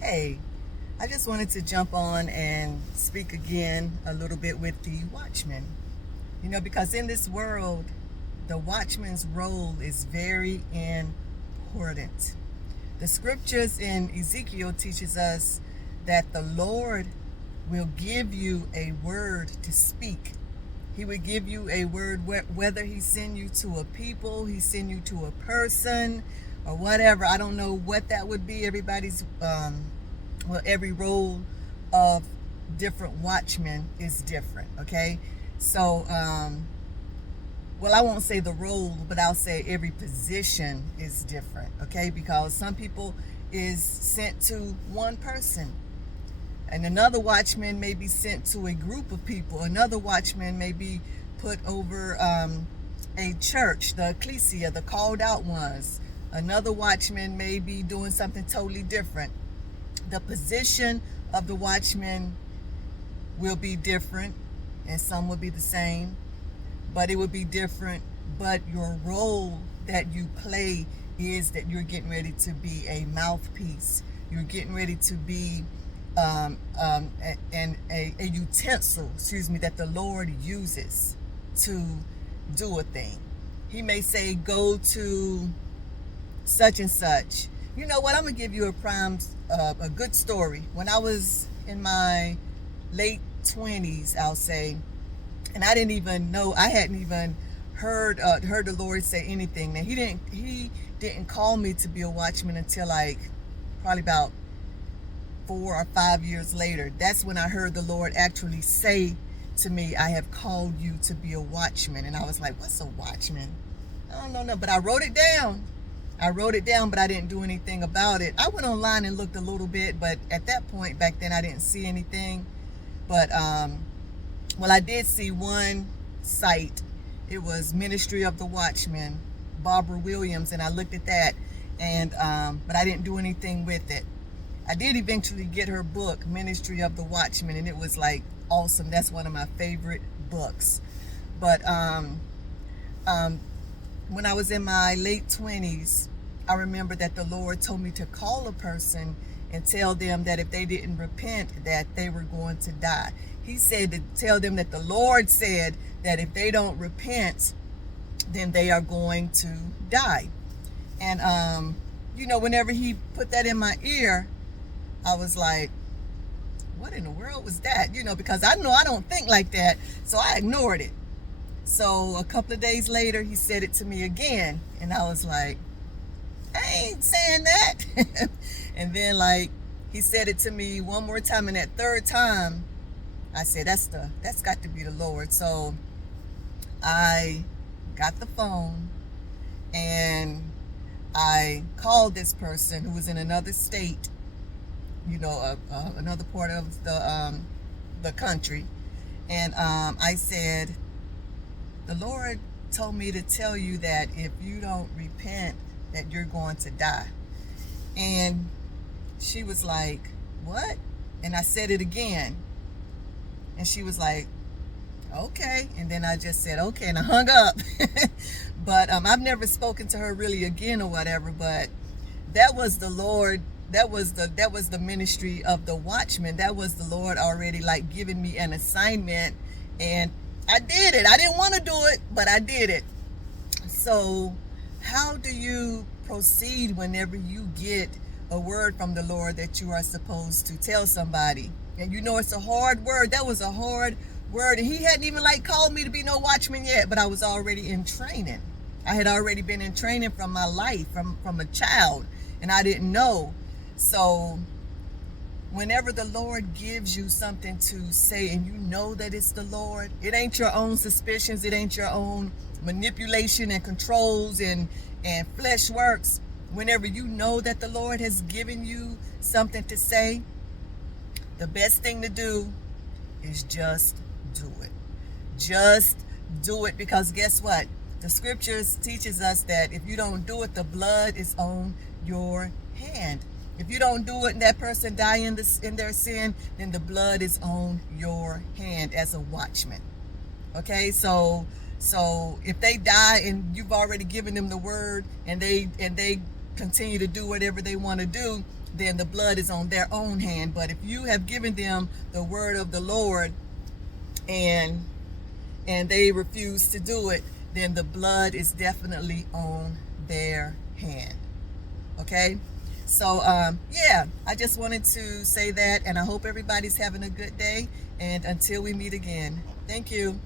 Hey, I just wanted to jump on and speak again a little bit with the Watchman. Because in this world, the Watchman's role is very important. The scriptures in Ezekiel teaches us that the Lord will give you a word to speak. He would give you a word, whether he send you to a people, he send you to a person, or whatever. I don't know what that would be. Every role of different watchmen is different. Okay, so I won't say the role, but I'll say every position is different. Okay, because some people is sent to one person, and another watchman may be sent to a group of people. Another watchman may be put over a church, the ecclesia, the called out ones. Another watchman may be doing something totally different. The position of the watchman will be different, and some will be the same, but it will be different. But your role that you play is that you're getting ready to be a mouthpiece. You're getting ready to be a utensil, that the Lord uses to do a thing. He may say, go to such and such. You know what? I'm gonna give you a good story. When I was in my late 20s, I'll say, and I didn't even know. I hadn't even heard the Lord say anything. Now He didn't call me to be a watchman until like probably about 4 or 5 years later. That's when I heard the Lord actually say to me, I have called you to be a watchman. And I was like, what's a watchman? I don't know, no, but I wrote it down. But I didn't do anything about it. I went online and looked a little bit, but at that point back then I didn't see anything. But I did see one site. It was Ministry of the Watchman, Barbara Williams, and I looked at that, and but I didn't do anything with it. I did eventually get her book, Ministry of the Watchman, and it was like awesome. That's one of my favorite books. But when I was in my late 20s, I remember that the Lord told me to call a person and tell them that if they didn't repent, that they were going to die. He said to tell them that the Lord said that if they don't repent, then they are going to die. And whenever he put that in my ear, I was like, what in the world was that? Because I know I don't think like that, so I ignored it. So a couple of days later, he said it to me again, and I was like, I ain't saying that. And then he said it to me one more time, and that third time, I said, that's got to be the Lord. So I got the phone and I called this person who was in another state, another part of the country, and I said, the Lord told me to tell you that if you don't repent, that you're going to die. And she was like, what? And I said it again. And she was like, okay. And then I just said, okay, and I hung up. But I've never spoken to her really again or whatever, but that was the Lord. That was the ministry of the Watchman. That was the Lord already giving me an assignment, and I did it. I didn't want to do it, but I did it. So how do you proceed whenever you get a word from the Lord that you are supposed to tell somebody? And it's a hard word. That was a hard word. And he hadn't even called me to be no watchman yet, but I was already in training. I had already been in training from my life, from a child, and I didn't know. So whenever the Lord gives you something to say and you know that it's the Lord, it ain't your own suspicions, it ain't your own manipulation and controls and flesh works. Whenever you know that the Lord has given you something to say, the best thing to do is just do it. Just do it, because guess what? The scriptures teaches us that if you don't do it, the blood is on your hand. If you don't do it and that person die in their sin, then the blood is on your hand as a watchman. Okay, so if they die and you've already given them the word, and they continue to do whatever they want to do, then the blood is on their own hand. But if you have given them the word of the Lord and they refuse to do it, then the blood is definitely on their hand. Okay? So, yeah, I just wanted to say that, and I hope everybody's having a good day. And until we meet again, thank you.